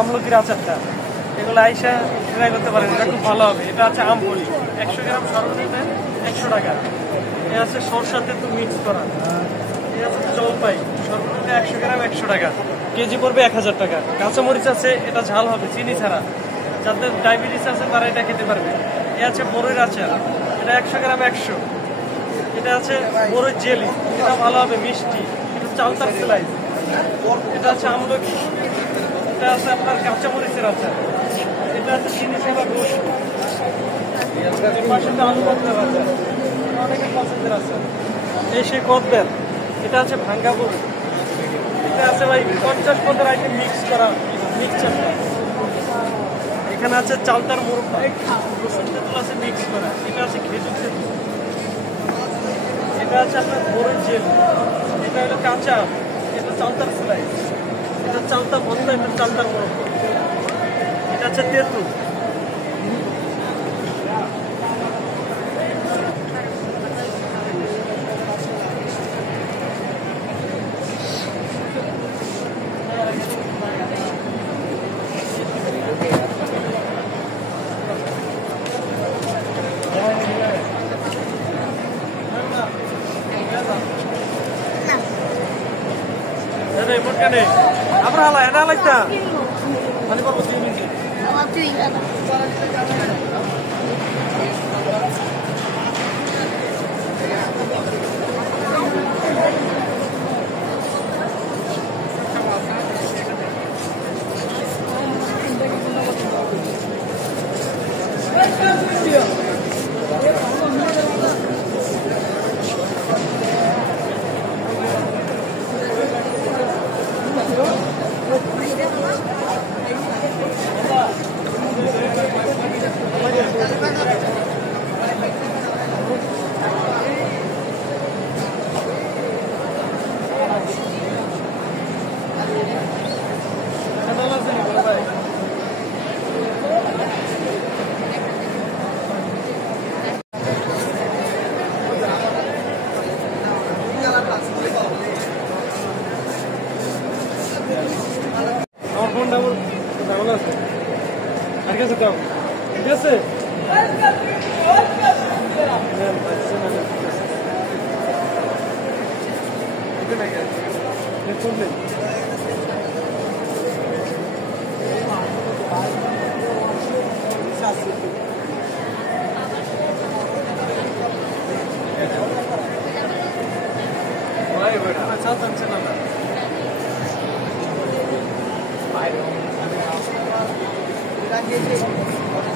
আমলকির আচারটা এগুলো আইসা ট্রাই করতে পারেন, এটা খুব ভালো হবে। এটা আছে আমপুরি 100 গ্রাম সর্বনিম্ন 100 টাকা। এ আছে সরষার তেঁতুল মিক্স করা। এ আছে জলপাই সর্বনিম্ন 100 গ্রাম 100 টাকা, কেজি পড়বে 1000 টাকা। কাঁচামরিচ আছে, এটা ঝাল হবে চিনি ছাড়া, যাদের ডায়াবেটিস আছে তারা এটা খেতে পারবে। এ আছে বড়ইয়ের আচার, এটা 100 গ্রাম 100। এটা আছে বড়ইয়ের জেলি, এটা ভালো হবে মিষ্টি, এটা চালতার স্লাইস। এটা আছে আমলকি, এটা আছে আপনার কাঁচামরিচের আচার। এটা আছে চিনি ছাড়া রসুন, পাশে আলু ভর্তার আচার, অনেকের পছন্দের আচার। এই সেই কদবেল, এটা আছে ভাঙ্গা বড়ি, এটা আছে ভাই 50 পদের আইটেম মিক্স করা মিক্সচার। এখানে আছে চালতার মুরব্বা, রসুন তেঁতুল আছে মিক্স করা। এটা আছে খেজুর তেঁতুল, এটা আছে আপনার বড়ির জেল, এটা হলো কাঁচা আম, এটা চালতার স্লাইস, এটা চালতা ভর্তা, এটা চালতার মুরব্বা। এটা আছে তেঁতুল। Apa hal lain lagi tak? Mana baru sini? Bye.